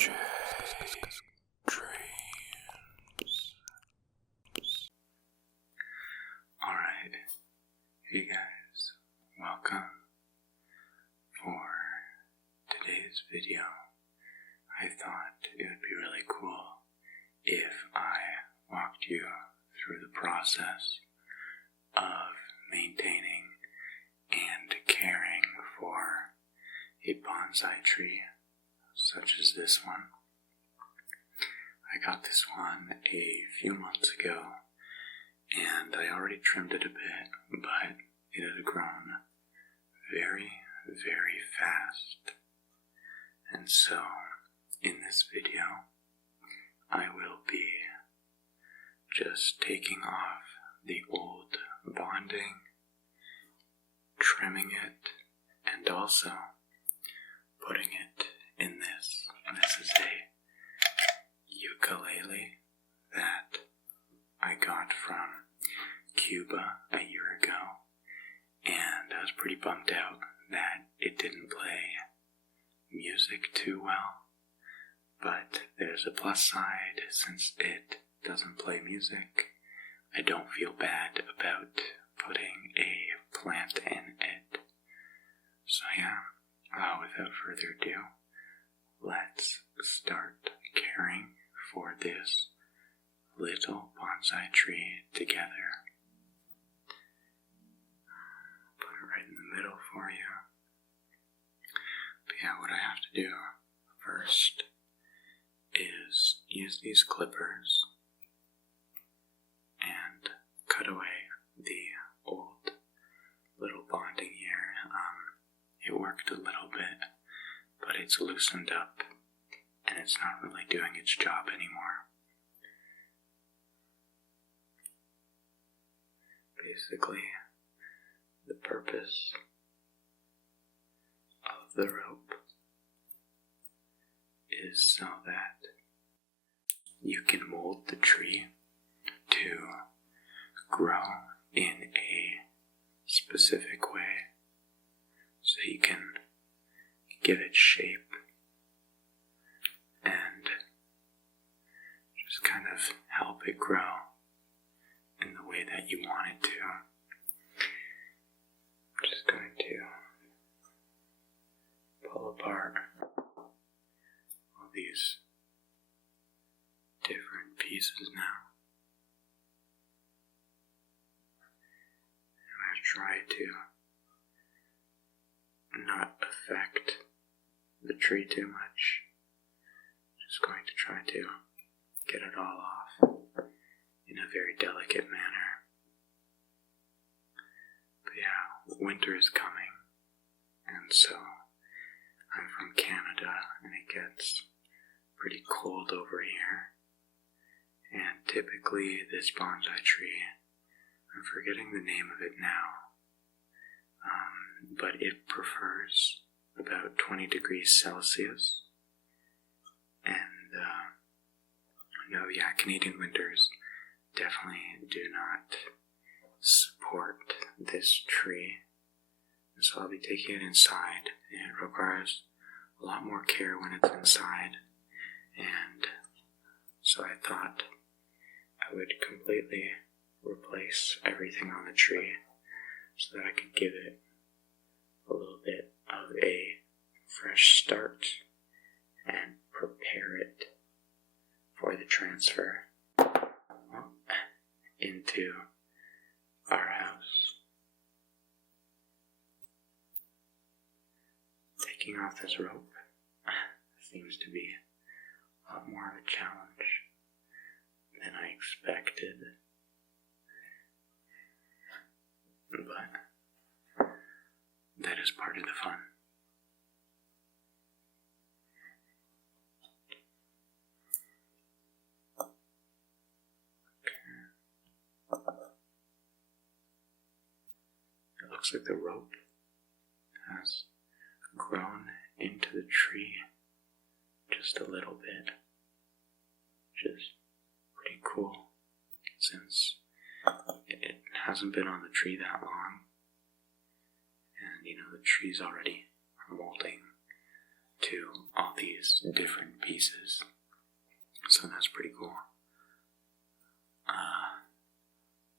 Heyyy Dreamers. Alright, hey guys, welcome. For today's video, I thought it would be really cool if I walked you through the process of maintaining and caring for a bonsai tree such as this one. I got this one a few months ago and I already trimmed it a bit, but it had grown very, very fast. And so in this video I will be just taking off the old bonding, trimming it, and also putting it in this. This is a ukulele that I got from Cuba a year ago, and I was pretty bummed out that it didn't play music too well. But there's a plus side: since it doesn't play music, I don't feel bad about putting a plant in it. So yeah, without further ado, let's start caring for this little bonsai tree together. Put it right in the middle for you. But yeah, what I have to do first is use these clippers and cut away the old little bonding here. It worked a little bit, but it's loosened up and it's not really doing its job anymore. Basically, the purpose of the rope is so that you can mold the tree to grow in a specific way, so you can give it shape and just kind of help it grow in the way that you want it to. I'm just going to pull apart all these different pieces now. I'm going to try to not affect the tree too much. Just going to try to get it all off in a very delicate manner. But yeah, winter is coming, and so I'm from Canada and it gets pretty cold over here. And typically this bonsai tree, I'm forgetting the name of it now, but it prefers about 20 degrees Celsius. And Canadian winters definitely do not support this tree. And so I'll be taking it inside. It requires a lot more care when it's inside. And so I thought I would completely replace everything on the tree so that I could give it a little bit of a fresh start and prepare it for the transfer into our house. Taking off this rope seems to be a lot more of a challenge than I expected, but that is part of the fun. It looks like the rope has grown into the tree just a little bit, which is pretty cool since it hasn't been on the tree that long, and the tree's already molding to all these different pieces. So that's pretty cool.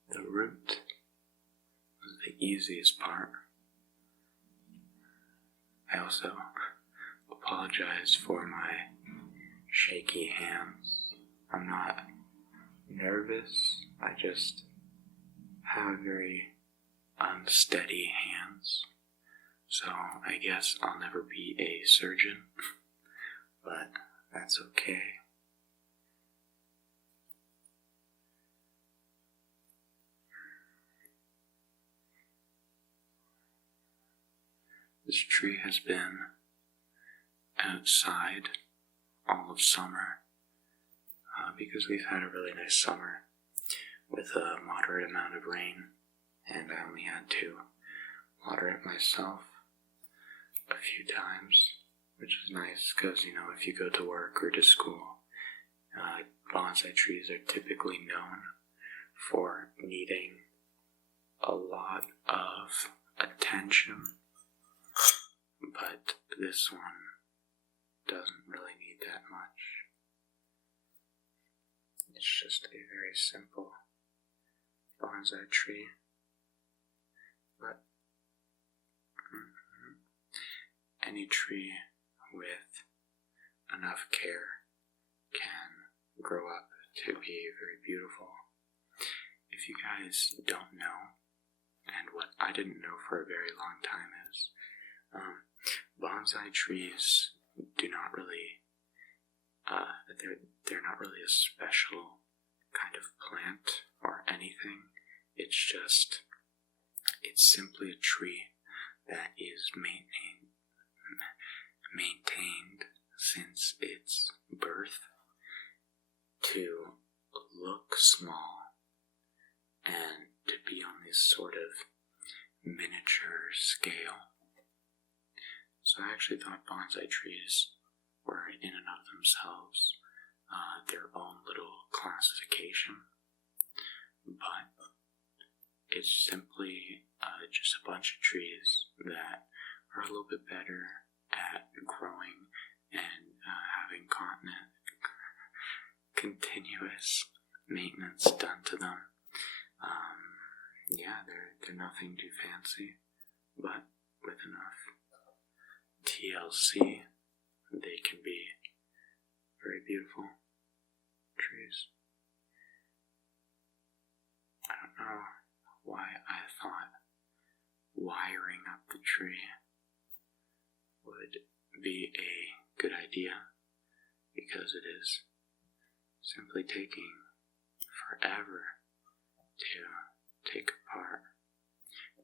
The root was the easiest part. I also apologize for my shaky hands. I'm not nervous, I just have very unsteady hands. So I guess I'll never be a surgeon, but that's okay. This tree has been outside all of summer because we've had a really nice summer with a moderate amount of rain, and I only had to water it myself a few times, which is nice because, you know, if you go to work or to school, bonsai trees are typically known for needing a lot of attention. But this one doesn't really need that much. It's just a very simple bonsai tree. But any tree with enough care can grow up to be very beautiful. If you guys don't know, and what I didn't know for a very long time is, bonsai trees do not really, they're not really a special kind of plant or anything. It's simply a tree that is maintained since its birth to look small and to be on this sort of miniature scale. So I actually thought bonsai trees were in and of themselves their own little classification, but it's simply just a bunch of trees that are a little bit better at growing and having continuous maintenance done to them. They're nothing too fancy, but with enough TLC, they can be very beautiful trees. I don't know why I thought wiring up the tree would be a good idea, because it is simply taking forever to take apart,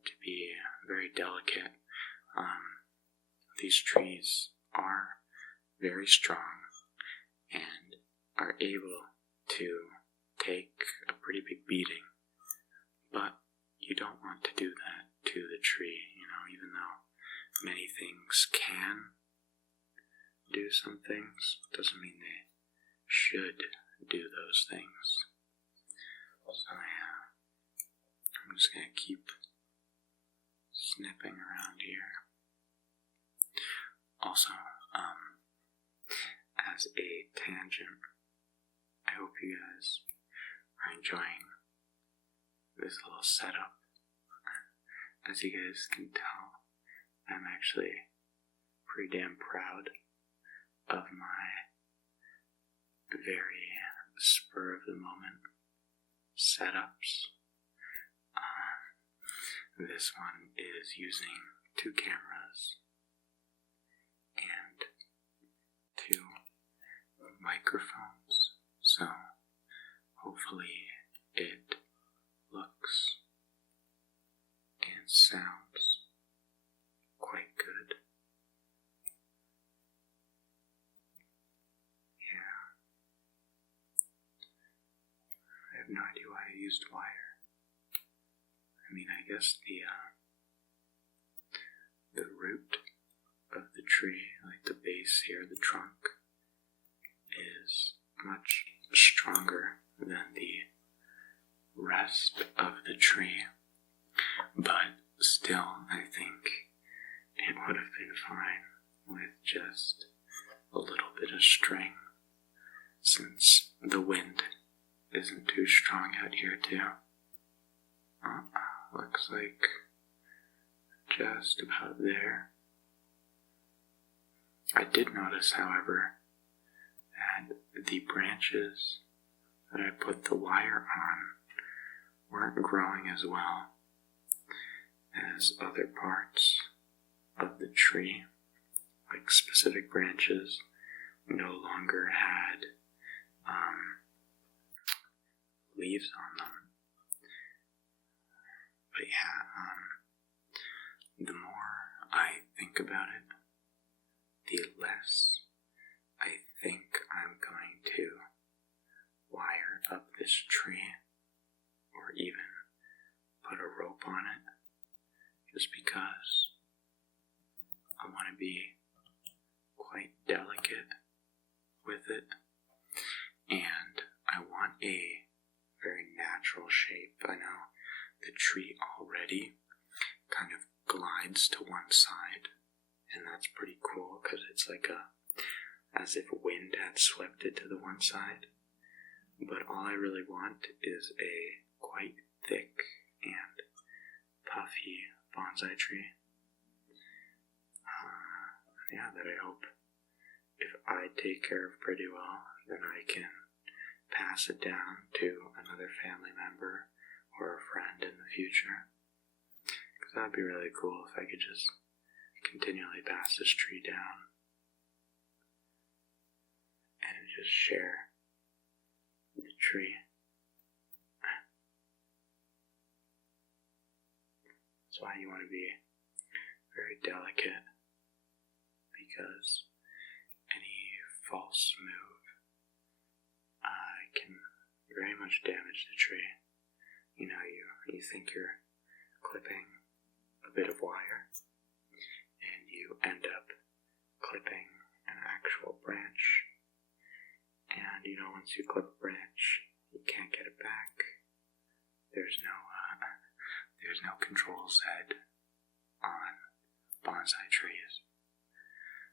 to be very delicate. These trees are very strong and are able to take a pretty big beating, but you don't want to do that to the tree, even though many things can do some things, doesn't mean they should do those things. So I'm just going to keep snipping around here. Also, as a tangent, I hope you guys are enjoying this little setup. As you guys can tell, I'm actually pretty damn proud of my very spur-of-the-moment setups. This one is using 2 cameras and 2 microphones, so hopefully it looks and sounds quite good. Yeah, I have no idea why I used wire. I guess the root of the tree, like the base here, the trunk, is much stronger than the rest of the tree, but still I think it would have been fine with just a little a string, since the wind isn't too strong out here too. Looks like just about there. I did notice, however, that the branches that I put the wire on weren't growing as well as other parts of the tree. Like specific branches no longer had leaves on them. But yeah, the more I think about it, the less I think I'm going to wire up this tree, or even put a rope on it, just because I want to be quite delicate with it, and I want a very natural shape. I know the tree already kind of glides to one side, and that's pretty cool because it's like as if wind had swept it to the one side. But all I really want is a quite thick and puffy bonsai tree. That I hope if I take care of pretty well, then I can pass it down to another family member or a friend in the future. Because that would be really cool if I could just continually pass this tree down and just share the tree. That's why you want to be very delicate, because any false move can very much damage the tree. You know, you think you're clipping a bit of wire, and you end up clipping an actual branch. And you know, once you clip a branch, you can't get it back. There's no control set on bonsai trees.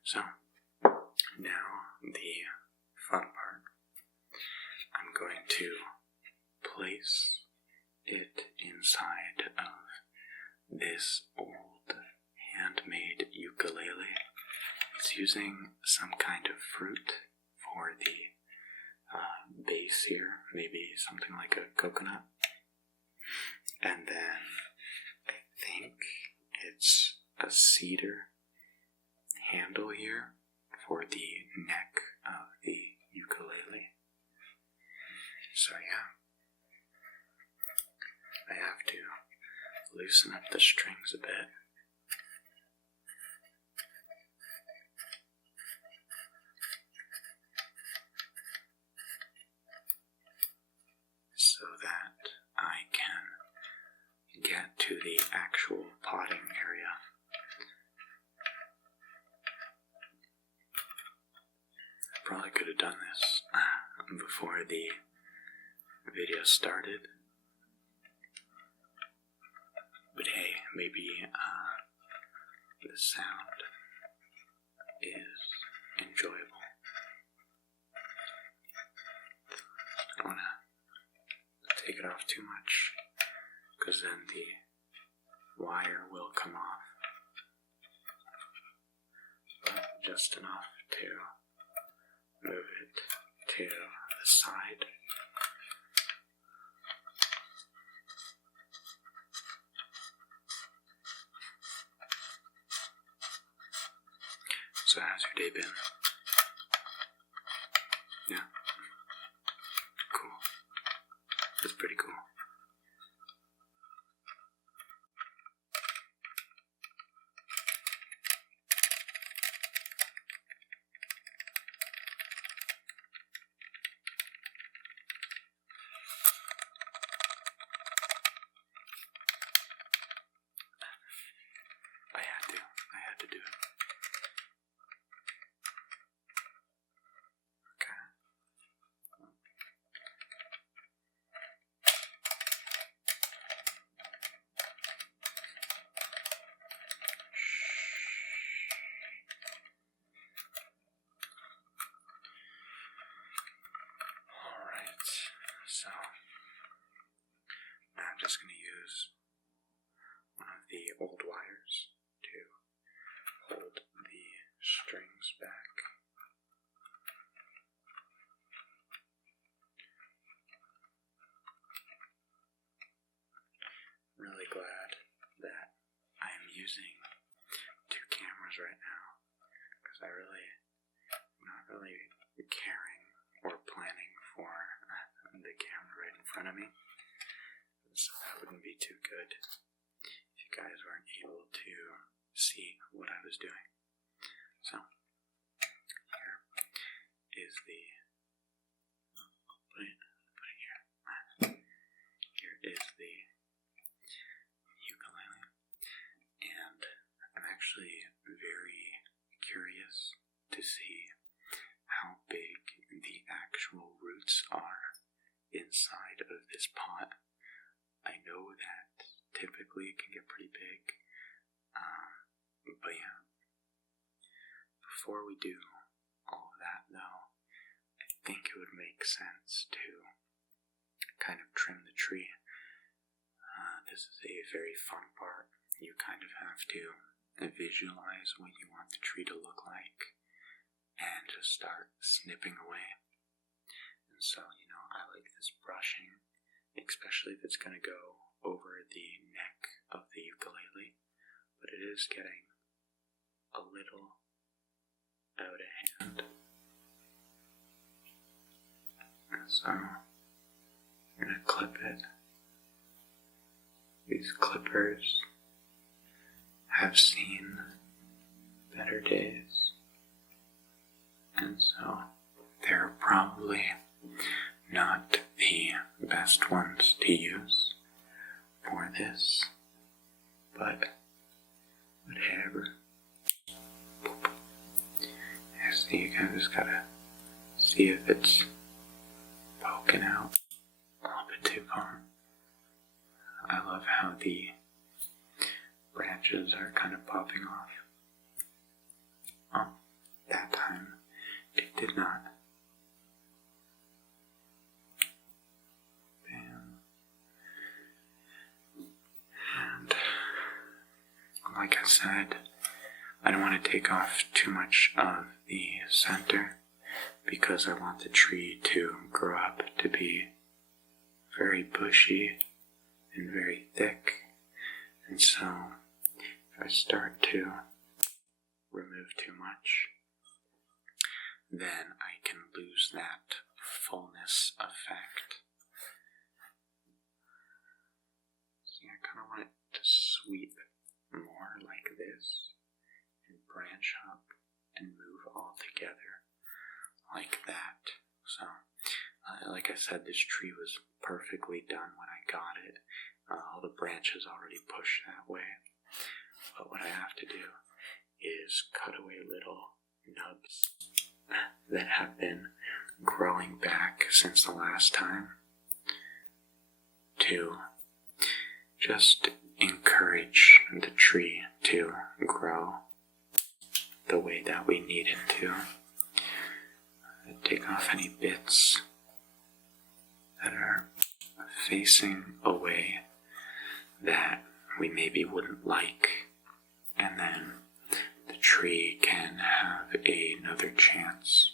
So, now the fun part. I'm going to place it inside of this old handmade ukulele. It's using some kind of fruit for the base here, maybe something like a coconut. And then I think it's a cedar handle here for the neck of the ukulele. So yeah, I have to loosen up the strings a bit. So that I can get to the actual potting area. I probably could have done this before the video started, but hey, maybe the sound is enjoyable. I don't want to take it off too much, because then the wire will come off, but just enough to move it to the side. So how's your day been? Yeah? Cool. That's pretty cool. I had to do it. Okay. I'm not really caring or planning for the camera right in front of me, so that wouldn't be too good if you guys weren't able to see what I was doing. So, here is the, put it here. Here is the ukulele, and I'm actually very curious to see how big the actual roots are inside of this pot. I know that typically it can get pretty big, but yeah. Before we do all of that though, I think it would make sense to kind of trim the tree. This is a very fun part. You kind of have to visualize what you want the tree to look like and just start snipping away. And so, I like this brushing, especially if it's going to go over the neck of the ukulele, but it is getting a little out of hand. And so, I'm going to clip it. These clippers have seen better days, and so they're probably not the best ones to use for this, but whatever. So you kind of just gotta see if it's poking out a little bit too far. I love how the branches are kind of popping off. Oh, that time it did not. Bam. And like I said, I don't want to take off too much of the center because I want the tree to grow up to be very bushy and very thick. And so if I start to remove too much, then I can lose that fullness effect. See, I kind of want it to sweep more like this and branch up and move all together like that. So, like I said, this tree was perfectly done when I got it. All the branches already pushed that way. But what I have to do is cut away little nubs that have been growing back since the last time to just encourage the tree to grow the way that we need it to. Take off any bits that are facing away that we maybe wouldn't like, and then the tree can have another chance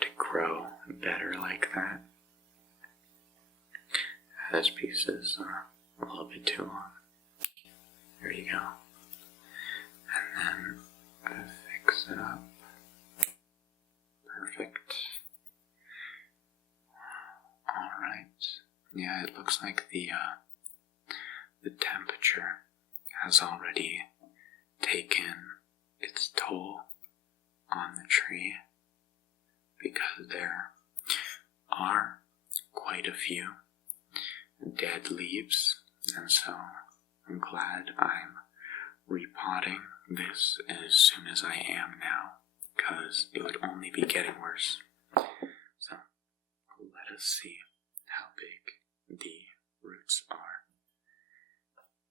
to grow better like that. This piece is a little bit too long. There you go. And then fix it up. Perfect. Alright. Yeah, it looks like the temperature has already taken its toll on the tree because there are quite a few dead leaves, and so I'm glad I'm repotting this as soon as I am now, because it would only be getting worse. So let us see how big the roots are.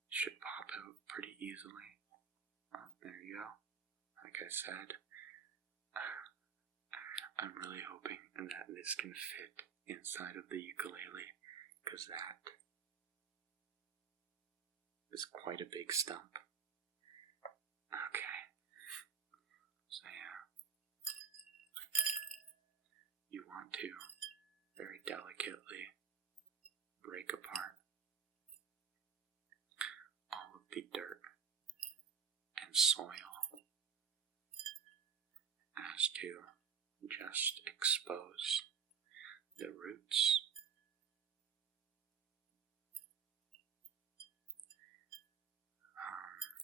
Should pop out pretty easily. Oh, there you go. Like I said, I'm really hoping that this can fit inside of the ukulele, because that is quite a big stump. Okay. So yeah, you want to very delicately break apart all of the dirt and soil has to just expose the roots.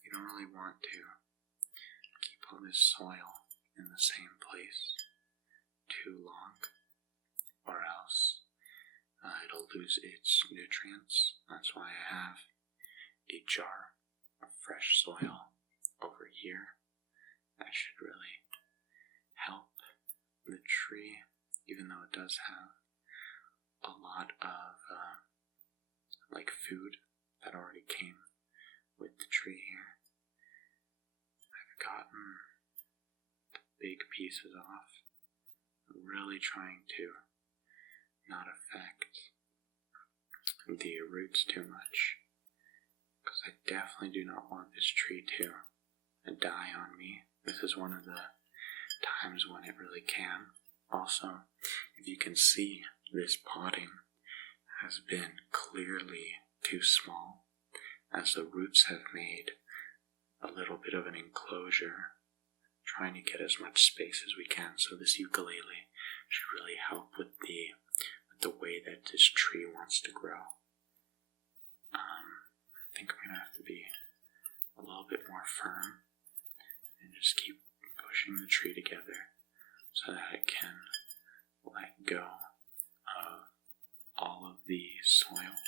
You don't really want to keep all this soil in the same place too long, or else it'll lose its nutrients. That's why I have a jar of fresh soil over here. That should really help the tree, even though it does have a lot of food that already came with the tree here. I've gotten the big pieces off. I'm really trying to not affect the roots too much, because I definitely do not want this tree to die on me. This is one of the times when it really can. Also, if you can see, this potting has been clearly too small, as the roots have made a little bit of an enclosure, trying to get as much space as we can. So this ukulele should really help with the way that this tree wants to grow. I think I'm going to have to be a little bit more firm and just keep pushing the tree together so that it can let go of all of the soil.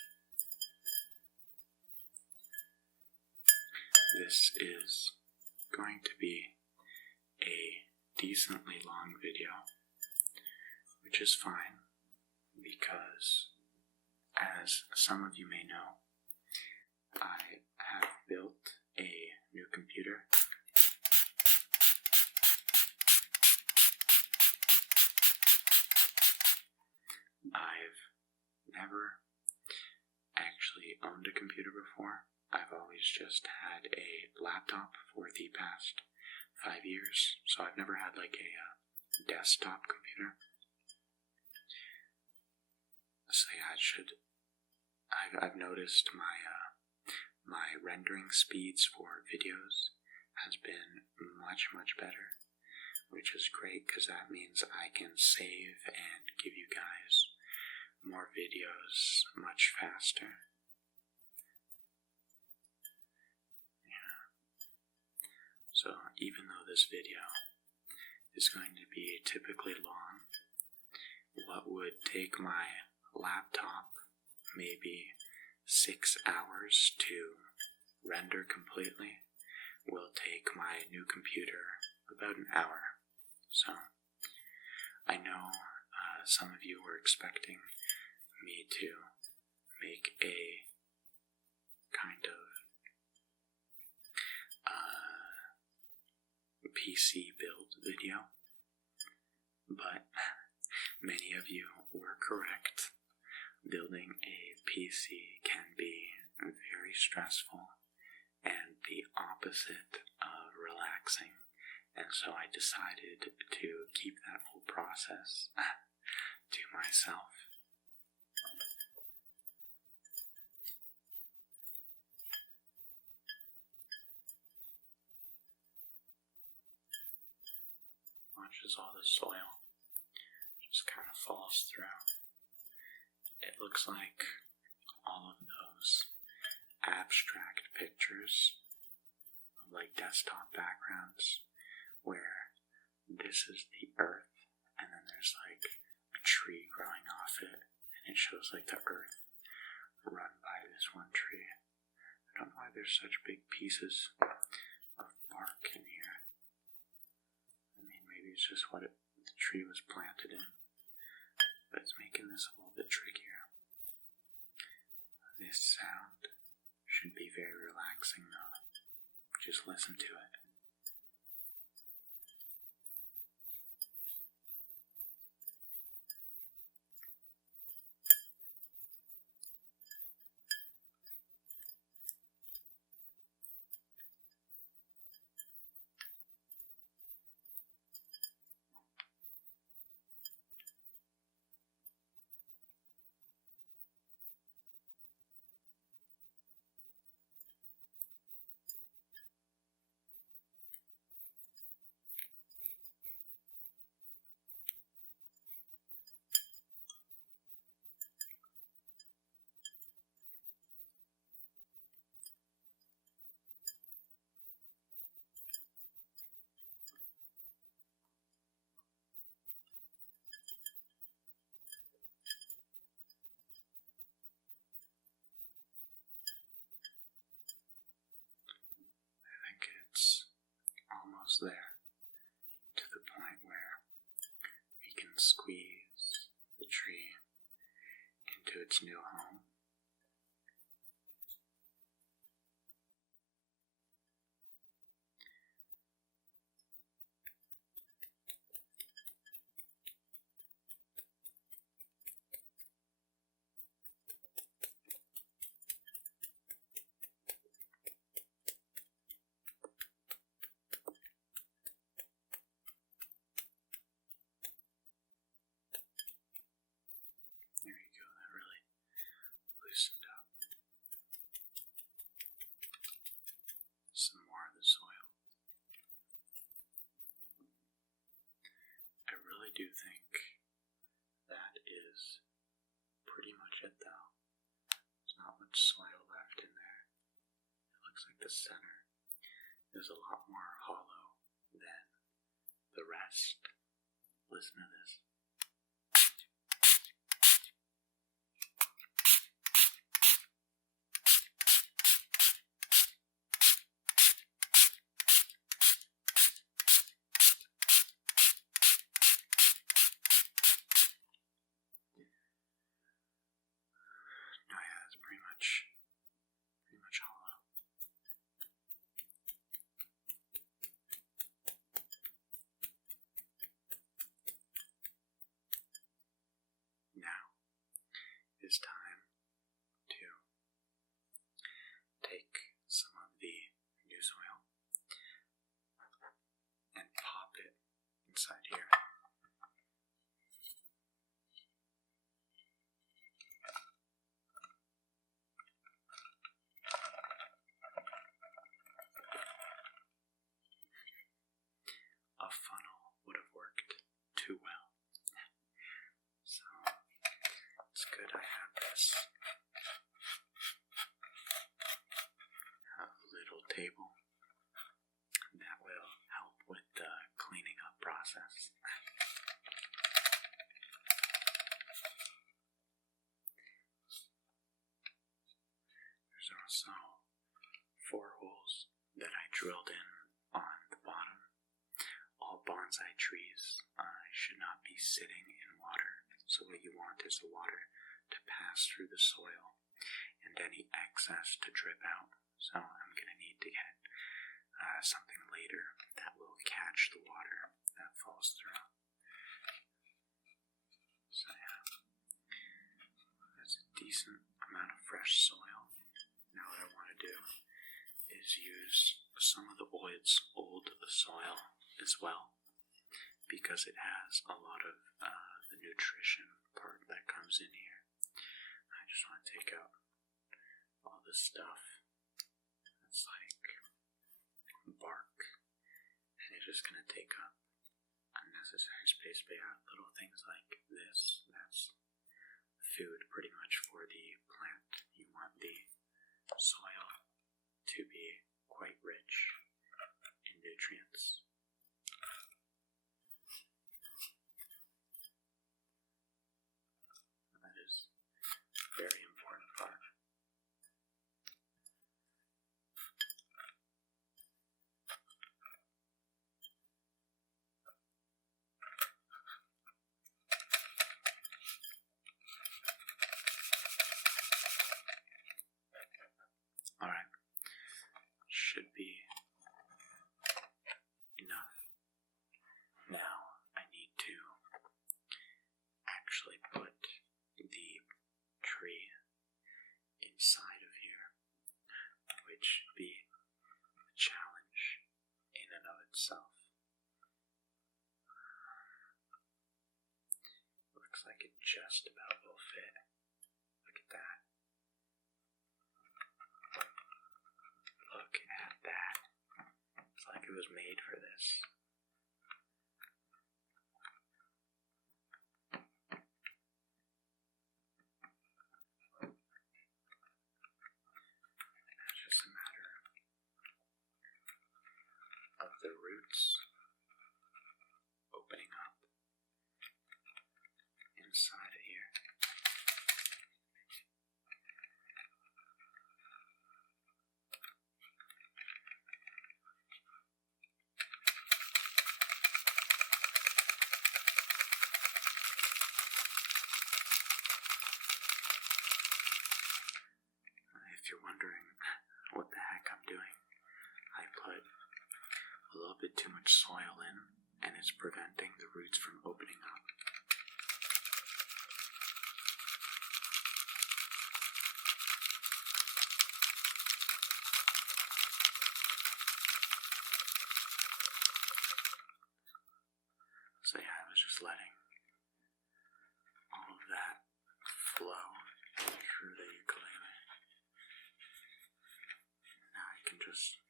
This is going to be a decently long video, which is fine, because as some of you may know, I have built a new computer. I've never actually owned a computer before. I've always just had a laptop for the past 5 years, so I've never had like a desktop computer. So yeah, I've noticed my rendering speeds for videos has been much better, which is great because that means I can save and give you guys more videos much faster. Yeah. So even though this video is going to be typically long, what would take my laptop maybe 6 hours to render completely will take my new computer about an hour. So I know some of you were expecting me to make a kind of PC build video, but many of you were correct. Building a PC can be very stressful and the opposite of relaxing, and so I decided to keep that whole process to myself. Watch as all the soil just kind of falls through. It looks like all of those abstract pictures of like desktop backgrounds where this is the earth and then there's like a tree growing off it, and it shows like the earth run by this one tree. I don't know why there's such big pieces of bark in here. I mean, maybe it's just what the tree was planted in, but it's making this a little bit trickier. This sound should be very relaxing though. Just listen to it. almost there, to the point where we can squeeze the tree into its new home. There you go, that really loosened up some more of the soil. I really do think that is pretty much it though. There's not much soil left in there. It looks like the center is a lot more hollow than the rest. Listen to this. Oh yeah, it's pretty much hollow. Now it's time to take some of the new soil and pop it inside here. A funnel would have worked too well. So it's good I have this little table that will help with the cleaning up process. There's also 4 holes that I drilled in on the bottom. All bonsai trees should not be sitting in water, so what you want is the water to pass through the soil and any excess to drip out. So I'm going to need to get something later that will catch the water that falls through. So yeah, that's a decent amount of fresh soil. Now what I want to do is use some of the old soil as well, because it has a lot of the nutrition part that comes in here. I just want to take out all this stuff that's like bark, and it's just going to take up unnecessary space. But yeah, little things like this, that's food pretty much for the plant. You want the soil to be quite rich in nutrients. That is a very important part. Alright, should be enough. Now I need to actually put the tree inside of here, which should be a challenge in and of itself. Looks like it just about will fit. Look at that. Look at that. It's like it was made for this. It's just a matter of the roots opening up inside of here. much soil in, and it's preventing the roots from opening up. So yeah, I was just letting all of that flow through the ukulele. Now I can just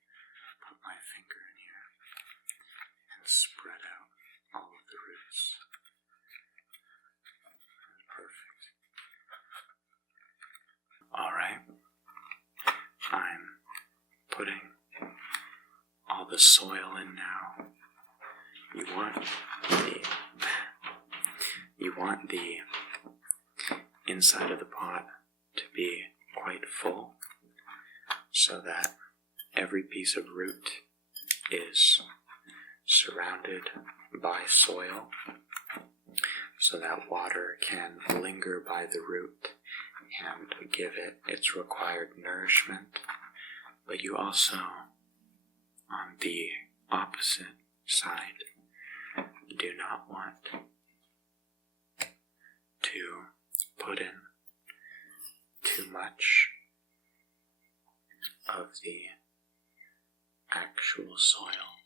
put my finger in here and spread out all of the roots. That's perfect. Alright, I'm putting all the soil in now. You want the inside of the pot to be quite full so that every piece of root is surrounded by soil so that water can linger by the root and give it its required nourishment. But you also, on the opposite side, do not want to put in too much of the actual soil,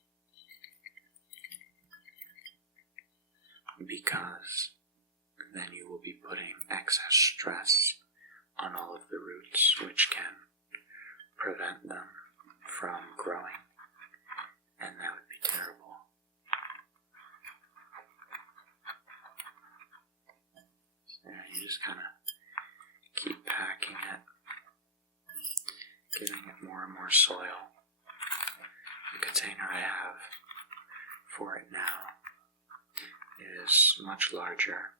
because then you will be putting excess stress on all of the roots, which can prevent them from growing, and that would be terrible. You just kind of keep packing it, giving it more and more soil. The container I have for it now is much larger,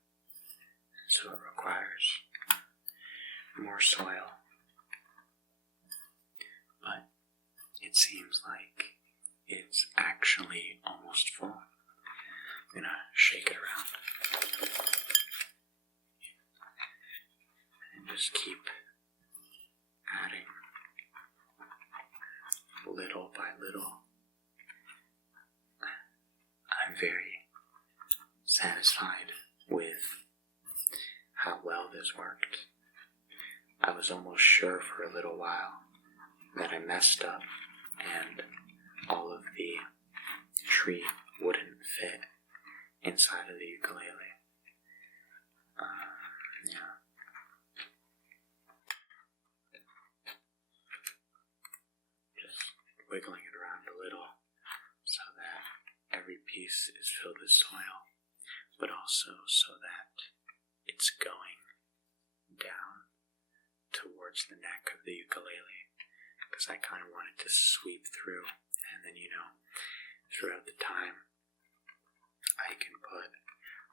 so it requires more soil. But it seems like it's actually almost full. I'm gonna shake it around. Just keep adding little by little. I'm very satisfied with how well this worked. I was almost sure for a little while that I messed up and all of the tree wouldn't fit inside of the ukulele. Yeah. Wiggling it around a little so that every piece is filled with soil, but also so that it's going down towards the neck of the ukulele, because I kind of want it to sweep through, and then, throughout the time, I can put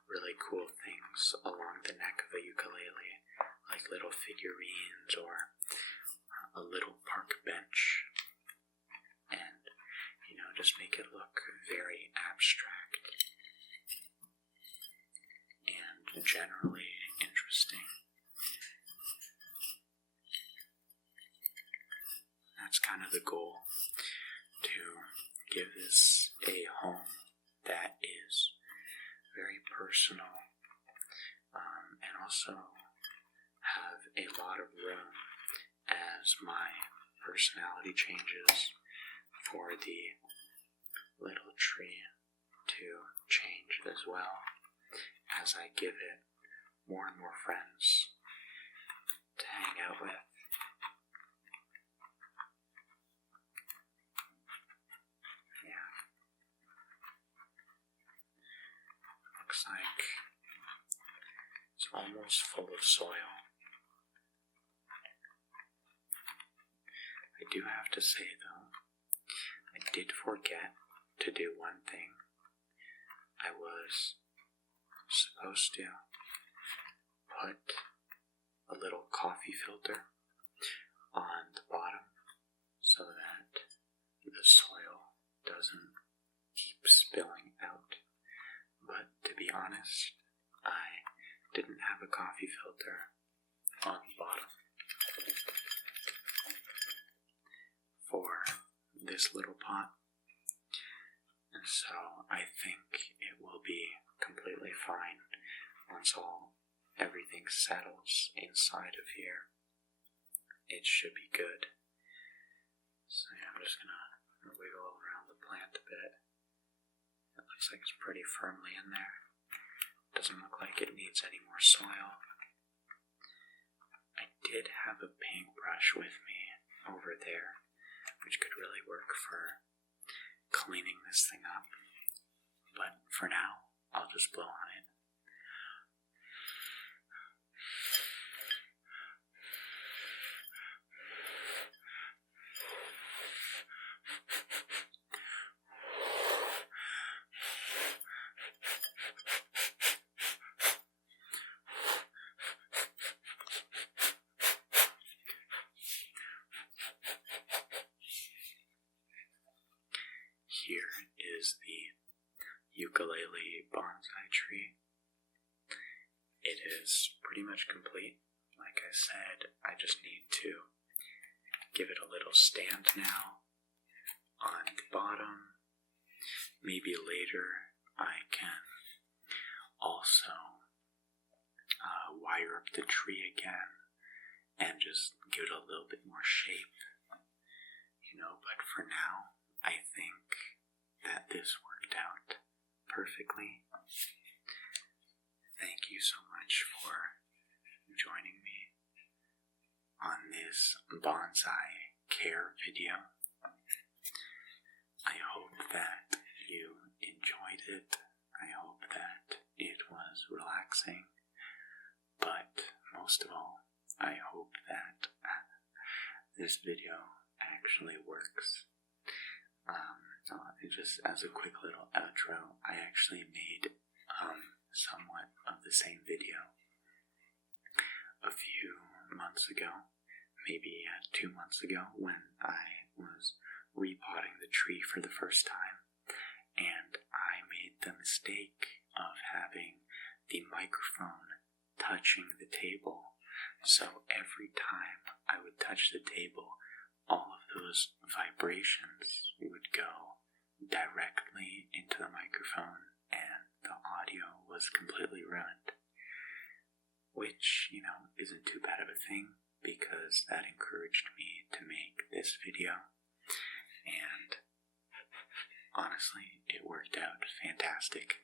really cool things along the neck of a ukulele, like little figurines or a little park bench, and, just make it look very abstract and generally interesting. That's kind of the goal, to give this a home that is very personal, and also have a lot of room as my personality changes for the little tree to change as well, as I give it more and more friends to hang out with. Yeah. Looks like it's almost full of soil. I do have to say though, I did forget to do one thing. I was supposed to put a little coffee filter on the bottom so that the soil doesn't keep spilling out. But to be honest, I didn't have a coffee filter on the bottom. For this little pot, And so I think it will be completely fine once everything settles inside of here. It should be good. So yeah, I'm just gonna wiggle around the plant a bit. It looks like it's pretty firmly in there. Doesn't look like it needs any more soil. I did have a paintbrush with me over there, which could really work for cleaning this thing up. But for now, I'll just blow on it. Here is the ukulele bonsai tree. It is pretty much complete. Like I said, I just need to give it a little stand now on the bottom. Maybe later I can also wire up the tree again and just give it a little bit more shape. But for now, I think that this worked out perfectly. Thank you so much for joining me on this bonsai care video. I hope that you enjoyed it. I hope that it was relaxing. But most of all, I hope that this video actually works. Just as a quick little outro, I actually made somewhat of the same video a few months ago, maybe 2 months ago, when I was repotting the tree for the first time, and I made the mistake of having the microphone touching the table. So every time I would touch the table, all of those vibrations would go directly into the microphone, and the audio was completely ruined. Which, isn't too bad of a thing, because that encouraged me to make this video. And honestly, it worked out fantastic.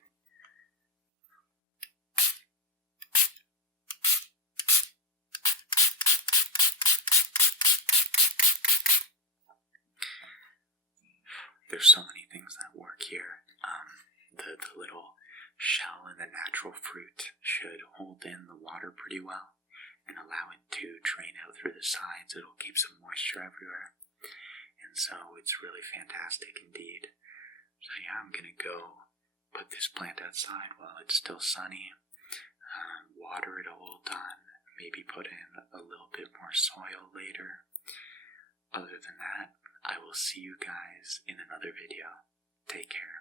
There's so many things that work here. The little shell and the natural fruit should hold in the water pretty well and allow it to drain out through the sides. It'll keep some moisture everywhere. And so it's really fantastic indeed. So yeah, I'm gonna go put this plant outside while it's still sunny, water it a little ton, maybe put in a little bit more soil later. Other than that, I will see you guys in another video. Take care.